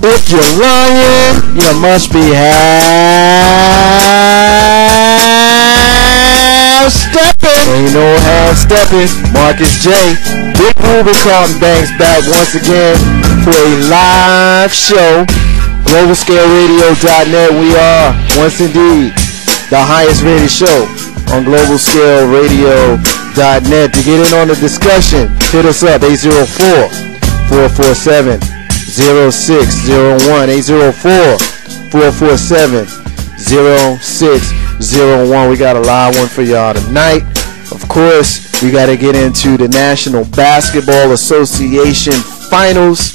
If you're lying, you must be half stepping. Ain't no half stepping. Marcus J. Big Ruben Carlton Banks back once again for a live show. GlobalScaleRadio.net. We are once indeed the highest rated show on GlobalScaleRadio.net. To get in on the discussion, hit us up 804-447-0601. 804-447-0601. We got a live one for y'all tonight. Of course, we got to get into the National Basketball Association Finals.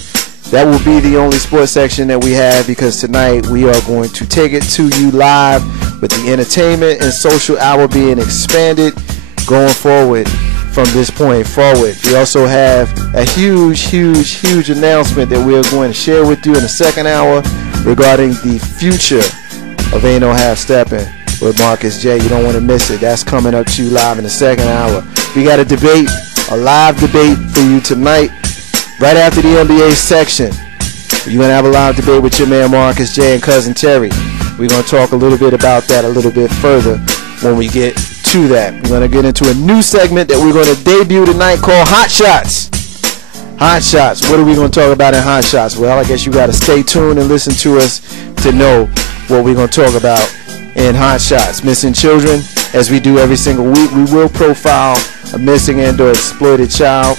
That will be the only sports section that we have, because tonight we are going to take it to you live with the entertainment and social hour being expanded going forward from this point forward. We also have a huge announcement that we're going to share with you in the second hour regarding the future of Ain't No Half Steppin' with Marcus J. You don't want to miss it. That's coming up to you live in the second hour. We got a debate, a live debate for you tonight. Right after the NBA section, you're going to have a live debate with your man Marcus J and Cousin Terry. We're going to talk a little bit about that a little bit further when we get to that. We're going to get into a new segment that we're going to debut tonight called Hot Shots. Hot Shots. What are we going to talk about in Hot Shots? Well, I guess you got to stay tuned and listen to us to know what we're going to talk about in Hot Shots. Missing children, as we do every single week, we will profile a missing and or exploited child.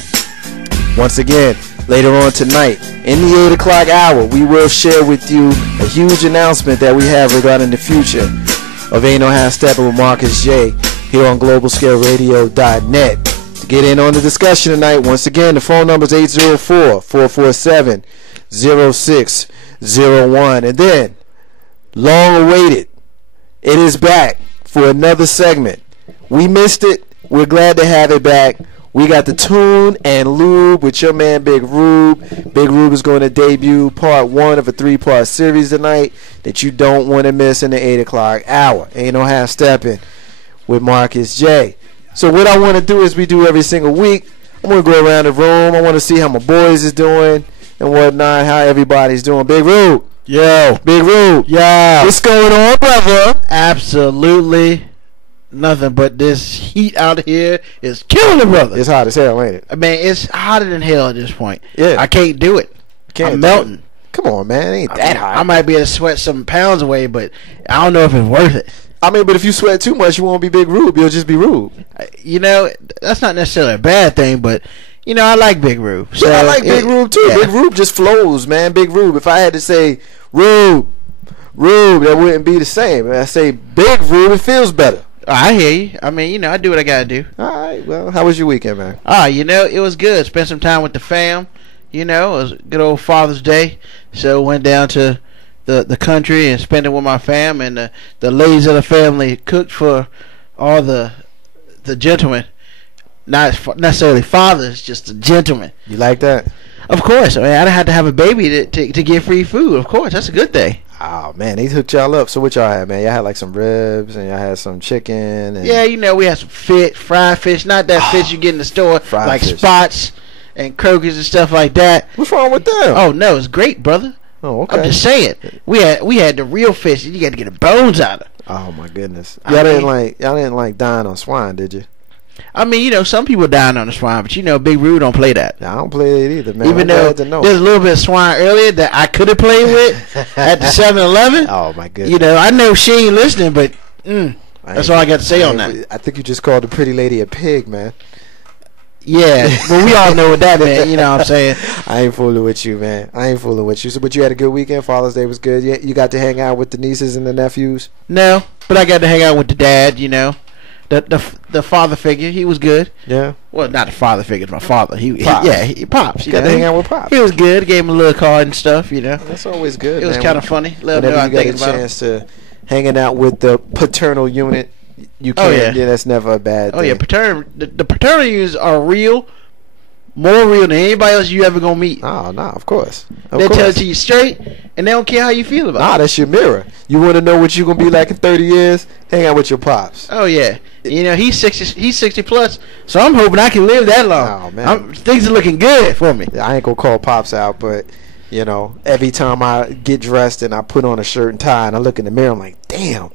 Once again, later on tonight, in the 8 o'clock hour, we will share with you a huge announcement that we have regarding the future of Ain't No Half Steppin' with Marcus J here on GlobalScaleRadio.net. To get in on the discussion tonight, once again, the phone number is 804-447-0601. And then, long awaited, it is back for another segment. We missed it. We're glad to have it back. We got the Tune and Lube with your man Big Rube. Big Rube is going to debut part 1 of a 3-part series tonight that you don't want to miss in the 8 o'clock hour. Ain't No Half Steppin' with Marcus J. So what I want to do is we do every single week. I'm going to go around the room. I want to see how my boys is doing and whatnot, how everybody's doing. Big Rube. Yo. Big Rube. Yo. What's going on, brother? Absolutely nothing, but this heat out here is killing the brother. It's hot as hell, ain't it? I mean, it's hotter than hell at this point. Yeah. I can't do it. I'm melting. Come on, man. It ain't that hot. I might be able to sweat some pounds away, but I don't know if it's worth it. I mean, but if you sweat too much, you won't be Big Rube. You'll just be Rube. You know, that's not necessarily a bad thing, but, you know, I like Big Rube. So I like Big Rube, too. Yeah. Big Rube just flows, man. Big Rube. If I had to say Rube, that wouldn't be the same. If I say Big Rube, it feels better. I hear you. I mean, you know, I do what I gotta do. All right. Well, how was your weekend, man? You know, it was good. Spent some time with the fam. You know, it was a good old Father's Day. So went down to the country and spent it with my fam. And the ladies of the family cooked for all the gentlemen. Not necessarily fathers, just the gentlemen. You like that? Of course. I mean, I had to have a baby to get free food. Of course. That's a good thing. Oh, man, they hooked y'all up. So what y'all had, man? Y'all had like some ribs and y'all had some chicken. And yeah, you know, we had some fried fish. Not that fish you get in the store, like fish. Spots and Kroger's and stuff like that. What's wrong with them? Oh, no, it's great, brother. Oh, okay. I'm just saying. We had the real fish. You got to get the bones out of it. Oh, my goodness. Y'all didn't like dying on swine, did you? I mean, you know, some people dying on the swine, but you know, Big Rube don't play that. I don't play it either, man. Even though there's a little bit of swine earlier that I could have played with at the 7-Eleven. Oh, my goodness. You know, I know she ain't listening, but that's all I got to say on that. I think you just called the pretty lady a pig, man. Yeah, well, we all know what that meant. You know what I'm saying? I ain't fooling with you, man. So, but you had a good weekend. Father's Day was good. You got to hang out with the nieces and the nephews? No, but I got to hang out with the dad, you know. The father figure, he was good. Yeah. Well, not the father figure, my father. Pops. You got to hang out with Pops. He was good. Gave him a little card and stuff, you know. That's always good. It was kind of funny. Whenever you got a chance to hanging out with the paternal unit, you can. Oh, yeah. That's never a bad thing. Oh yeah, the paternal units are real. More real than anybody else you ever gonna meet. Oh, no, of course. They tell it to you straight, and they don't care how you feel about it. Nah, that's your mirror. You want to know what you're gonna be like in 30 years? Hang out with your pops. Oh yeah, you know he's 60 plus, so I'm hoping I can live that long. Oh man, things are looking good for me. I ain't gonna call pops out, but You know, every time I get dressed and I put on a shirt and tie and I look in the mirror, I'm like, damn,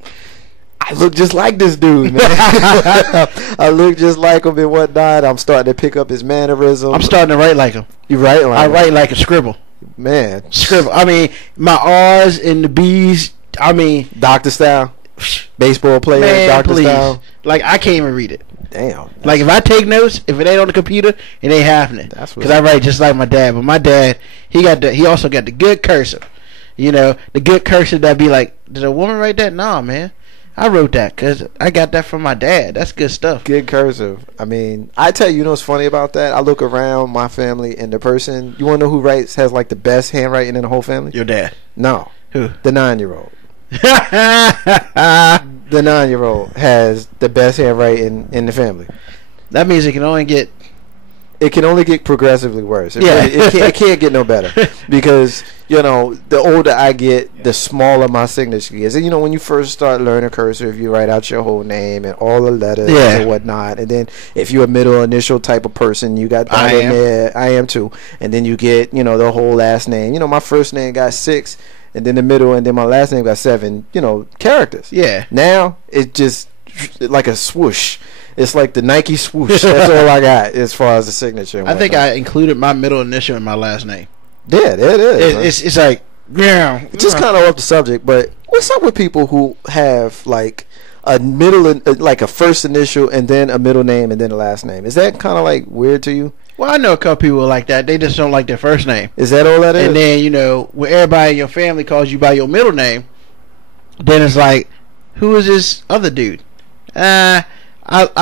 I look just like this dude, man. I look just like him and whatnot. I'm starting to pick up his mannerisms. I'm starting to write like him. You write like I write like a scribble. Man. Scribble. I mean, my R's and the B's, I mean. Doctor style? Baseball player, man, doctor please. style? Like, I can't even read it. Damn. Like, if I take notes, if it ain't on the computer, it ain't happening. Because I write just like my dad. But my dad, he also got the good cursive. You know, the good cursive that be like, did a woman write that? Nah, man. I wrote that because I got that from my dad. That's good stuff. Good cursive. I mean, I tell you, you know what's funny about that? I look around my family and the person, you want to know who has like the best handwriting in the whole family? Your dad. No. Who? The 9-year-old. The 9-year-old has the best handwriting in the family. That means it can only get progressively worse. It can't get no better because, you know, the older I get, the smaller my signature is. And, you know, when you first start learning cursive, you write out your whole name and all the letters and whatnot. And then if you're a middle initial type of person, you got that in there. I am too. And then you get, you know, the whole last name. You know, my first name got 6, and then the middle, and then my last name got 7, you know, characters. Yeah. Now, it's just like a swoosh. It's like the Nike swoosh. That's all I got as far as the signature. I think I included my middle initial in my last name. Yeah, it is. It's like, yeah. Just kind of off the subject, but what's up with people who have like a middle, like a first initial and then a middle name and then a last name? Is that kind of like weird to you? Well, I know a couple people like that. They just don't like their first name. Is that all that is? And then, you know, when everybody in your family calls you by your middle name, then it's like, who is this other dude? I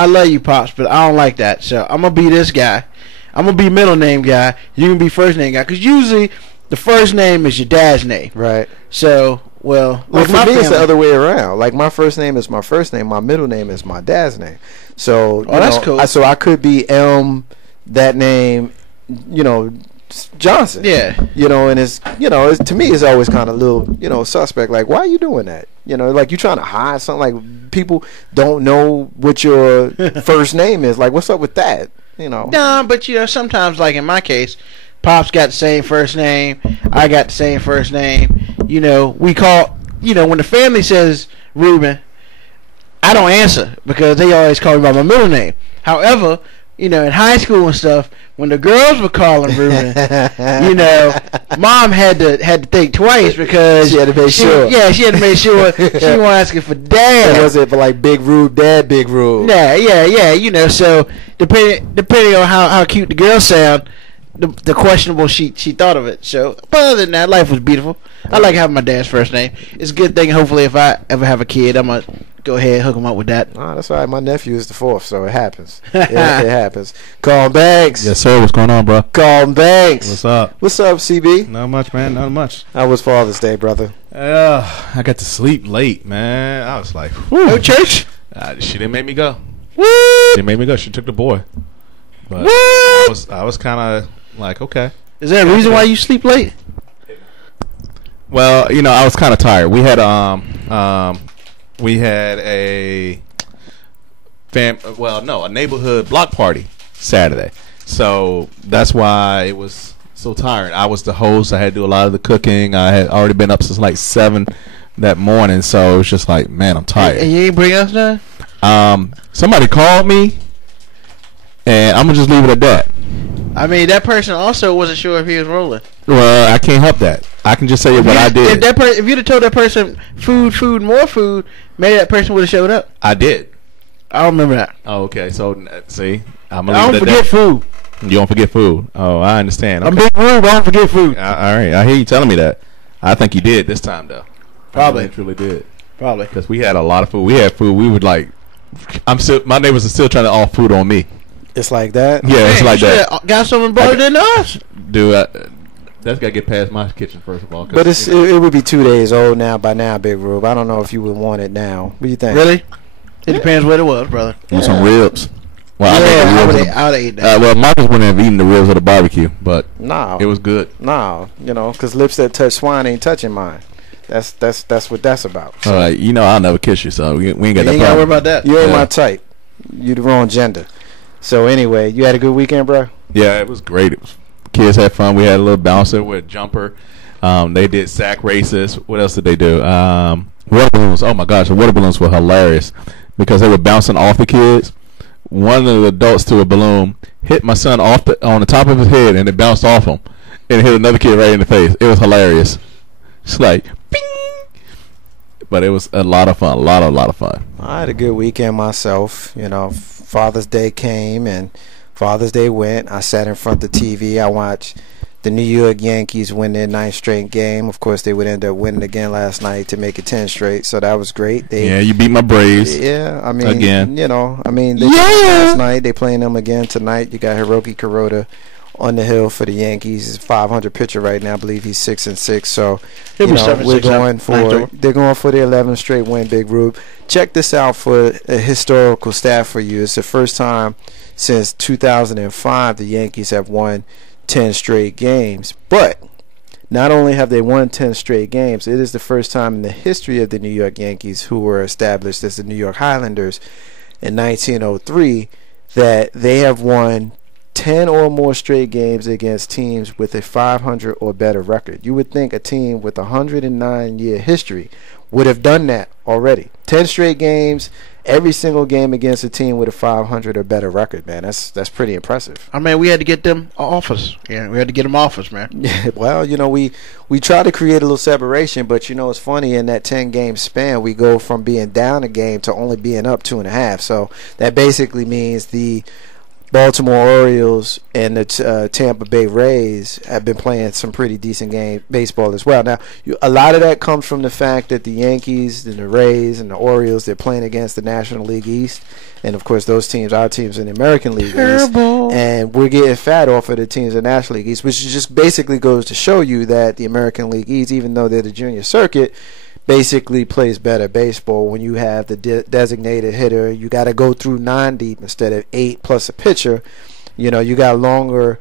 love you, Pops, but I don't like that. So I'm going to be this guy. I'm going to be middle name guy. You can be first name guy. Because usually the first name is your dad's name. Right. So, well for me, it's the other way around. Like, my first name is my first name. My middle name is my dad's name. So, that's cool. So I could be Elm, that name, you know, Johnson. Yeah. You know, and it's, you know, to me, it's always kind of a little, you know, suspect. Like, why are you doing that? You know, like, you trying to hide something. Like, people don't know what your first name is. Like, what's up with that? You know. Nah, but, you know, sometimes, like in my case, Pop's got the same first name. I got the same first name. You know, we call, you know, when the family says Ruben, I don't answer because they always call me by my middle name. However, you know, in high school and stuff, when the girls were calling Ruben, you know, Mom had to think twice because she had to make sure. Yeah, she had to make sure she wasn't asking for Dad. Or was it for like Big Rube, Dad, Big Rube? Yeah. You know, so depending on how cute the girls sound, the questionable she thought of it. So, but other than that, life was beautiful. I like having my dad's first name. It's a good thing. Hopefully, if I ever have a kid, I'm gonna go ahead and hook him up with that. Oh, that's all right. My nephew is the 4th, so it happens. It happens. Carl Banks. Yes, sir. What's going on, bro? Carl Banks. What's up? What's up, CB? Not much, man. Not much. How was Father's Day, brother? I got to sleep late, man. I was like, No church? She didn't make me go. What? She didn't make me go. She took the boy. But What? I was kind of like, okay. Is there a reason why you sleep late? Well, you know, I was kind of tired. We had a neighborhood block party Saturday. So that's why it was so tired. I was the host. I had to do a lot of the cooking. I had already been up since like 7 that morning, so it was just like, man, I'm tired. And you ain't bring us none? Somebody called me, and I'm gonna just leave it at that. I mean, that person also wasn't sure if he was rolling. Well, I can't help that. I can just say what I did. If you'd have told that person more food, maybe that person would have showed up. I did. I don't remember that. Oh, okay. So see, I don't forget food. You don't forget food. Oh, I understand. Okay. I'm Big Rube, I don't forget food. All right, I hear you telling me that. I think you did this time though. Probably. I truly did. Probably. Because we had a lot of food. We had food. We would like. My neighbors are still trying to offer food on me. It's like that. Yeah, it's like that. Got someone brought it in us. Dude, that's gotta get past my kitchen first of all. But it would be 2 days old now by now, Big Rube. I don't know if you would want it now. What do you think? Really? It depends what it was, brother. Want some ribs? Well, I would have ate that. Well, Marcus wouldn't have eaten the ribs at the barbecue, but no, it was good. No, you know, because lips that touch swine ain't touching mine. That's what that's about. So. All right, you know I'll never kiss you, so we ain't got that problem. You ain't gotta worry about that. You ain't my type. You the wrong gender. So anyway, you had a good weekend, bro? Yeah, it was great. It was kids had fun. We had a little bouncer with a jumper. They did sack races. What else did they do? Water balloons. Oh my gosh, the water balloons were hilarious because they were bouncing off the kids. One of the adults to a balloon hit my son on the top of his head, and it bounced off him and hit another kid right in the face. It was hilarious. It's like, bing! But it was a lot of fun. A lot of fun. I had a good weekend myself. You know, Father's Day came and Father's Day went. I sat in front of the TV. I watched the New York Yankees win their 9th straight game. Of course, they would end up winning again last night to make it 10 straight. So that was great. You beat my Braves. Yeah, I mean, again. You know, I mean, they played last night. They playing them again tonight. You got Hiroki Kuroda on the hill for the Yankees. He's a 500 pitcher right now. I believe he's 6-6. So they're going for their 11th straight win. Big Rube. Check this out for a historical stat for you. It's the first time since 2005 the Yankees have won 10 straight games. But not only have they won 10 straight games, it is the first time in the history of the New York Yankees, who were established as the New York Highlanders in 1903, that they have won 10 or more straight games against teams with a 500 or better record. You would think a team with a 109-year history would have done that already. 10 straight games, every single game against a team with a 500 or better record, man. That's pretty impressive. I mean, we had to get them off us. Yeah, we had to get them off us, man. Yeah, well, you know, we try to create a little separation, but you know, it's funny, in that 10-game span, we go from being down a game to only being up 2.5. So that basically means the Baltimore Orioles and the Tampa Bay Rays have been playing some pretty decent baseball as well. Now, a lot of that comes from the fact that the Yankees and the Rays and the Orioles, they're playing against the National League East, and of course those teams, our teams in the American League East, and we're getting fat off of the teams in the National League East, which just basically goes to show you that the American League East, even though they're the junior circuit, basically plays better baseball. When you have the designated hitter, you got to go through 9 deep instead of 8 plus a pitcher. You know, you got longer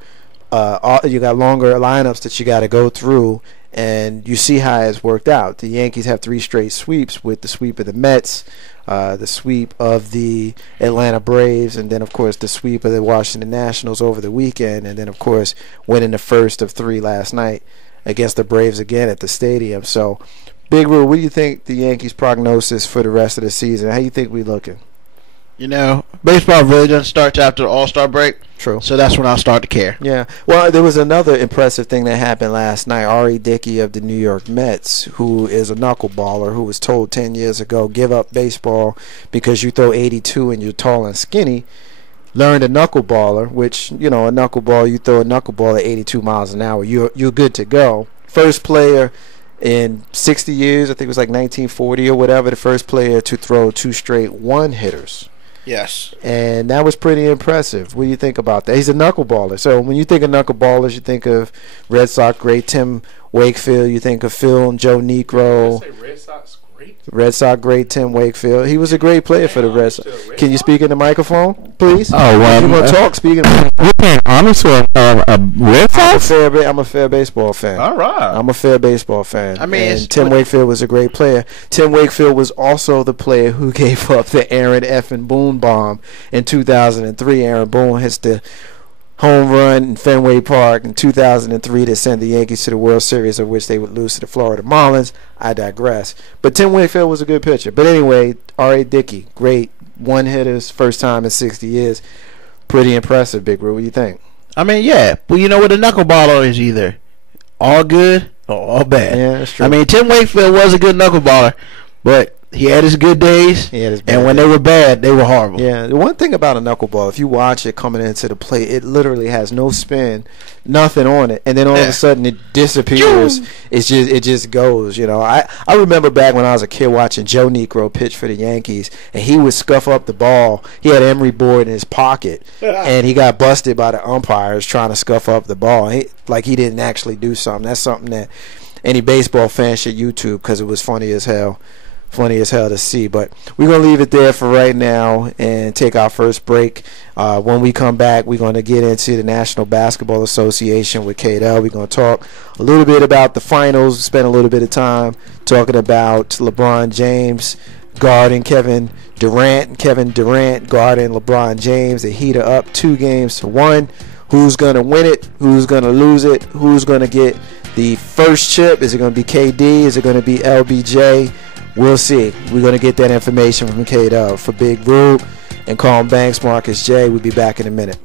lineups that you got to go through, and you see how it's worked out. The Yankees have 3 straight sweeps, with the sweep of the Mets, the sweep of the Atlanta Braves, and then of course the sweep of the Washington Nationals over the weekend, and then of course winning the first of 3 last night against the Braves again at the stadium. So, Big Rule, what do you think the Yankees' prognosis for the rest of the season? How do you think we looking? You know, baseball really doesn't start after the All-Star break. True. So that's when I'll start to care. Yeah. Well, there was another impressive thing that happened last night. R.A. Dickey of the New York Mets, who is a knuckleballer, who was told 10 years ago, give up baseball because you throw 82 and you're tall and skinny, learned a knuckleballer, which, you know, a knuckleball, you throw a knuckleball at 82 miles an hour, you're good to go. First player in 60 years, I think it was like 1940 or whatever, the first player to throw 2 straight one-hitters. Yes. And that was pretty impressive. What do you think about that? He's a knuckleballer. So when you think of knuckleballers, you think of Red Sox great Tim Wakefield. You think of Phil and Joe Negro. Did I say Red Sox great? Red Sox great Tim Wakefield. He was a great player for the Red Sox. Can you speak in the microphone, please? Oh, well, you want to talk? Speaking. We're playing honest or Red Sox? I'm a fair baseball fan. All right. I'm a fair baseball fan. I mean, and Tim Wakefield was a great player. Tim Wakefield was also the player who gave up the Aaron effing Boone bomb in 2003. Aaron Boone hits the home run in Fenway Park in 2003 to send the Yankees to the World Series, of which they would lose to the Florida Marlins. I digress. But Tim Wakefield was a good pitcher. But anyway, R.A. Dickey, great one-hitters, first time in 60 years. Pretty impressive, Big Ru. What do you think? I mean, yeah. Well, you know what, a knuckleballer is either all good or all bad. Yeah, that's true. I mean, Tim Wakefield was a good knuckleballer, but he had his good days, and when they were bad, they were horrible. Yeah, the one thing about a knuckleball, if you watch it coming into the plate, it literally has no spin, nothing on it, and then all of a sudden it disappears. It just goes. You know, I remember back when I was a kid watching Joe Negro pitch for the Yankees, and he would scuff up the ball. He had an emery board in his pocket, and he got busted by the umpires trying to scuff up the ball. He didn't actually do something. That's something that any baseball fan should YouTube, because it was funny as hell. Funny as hell to see. But we're going to leave it there for right now and take our first break. When we come back, we're going to get into the National Basketball Association with K-Del. We're going to talk a little bit about the finals, spend a little bit of time talking about LeBron James guarding Kevin Durant, and Kevin Durant guarding LeBron James. The Heat are up 2-1. Who's going to win it? Who's going to lose it? Who's going to get the first chip? Is it going to be KD? Is it going to be LBJ? We'll see. We're going to get that information from K-Dub. For Big Rube and Carl Banks, Marcus J. We'll be back in a minute.